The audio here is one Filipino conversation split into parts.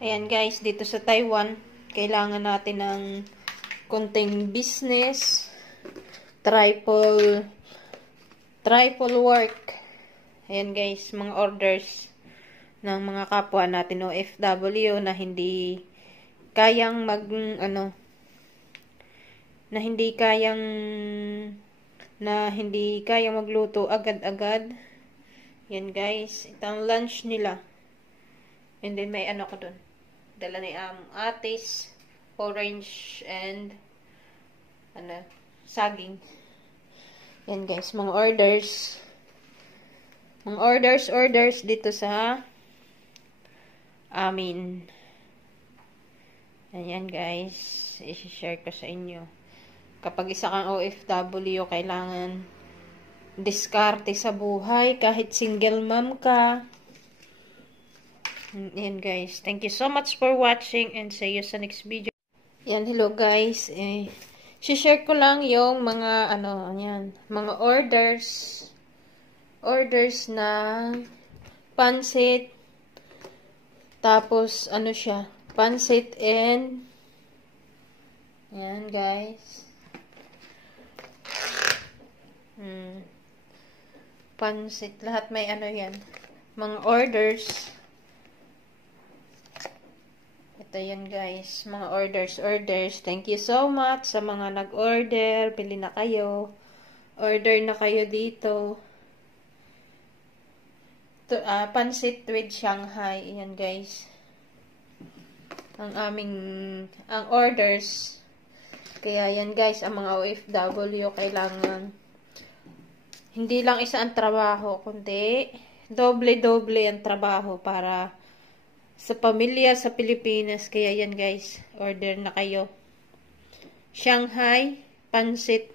Ayan guys, dito sa Taiwan, kailangan natin ng konting business, triple work. Ayan guys, mga orders ng mga kapwa natin OFW na hindi kayang magluto agad-agad. Yan guys, ito ang lunch nila. And then may ko dun. Dala ni atis, orange, and saging. Yan guys, mga orders. Mga orders dito sa amin. Ayan guys, i-share ko sa inyo. Kapag isa kang OFW, kailangan diskarte sa buhay kahit single mom ka. Ayan guys, thank you so much for watching and see you sa next video. Ayan, hello guys. Si-share ko lang yung mga mga orders na pansit. Tapos pansit and ayan guys. Pansit, lahat may yan. Mga orders. Ito yan guys, mga orders. Thank you so much sa mga nag-order. Pili na kayo. Order na kayo dito. Pansit with Shanghai. Ayan guys. Ang orders. Kaya yan guys, ang mga OFW kailangan hindi lang isa ang trabaho, kundi doble-doble ang trabaho para sa pamilya sa Pilipinas. Kaya yan guys, order na kayo. Shanghai, pansit.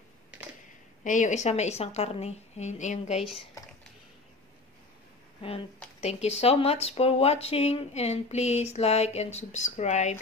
Yung isa may isang karne. Ayun guys. And thank you so much for watching and please like and subscribe.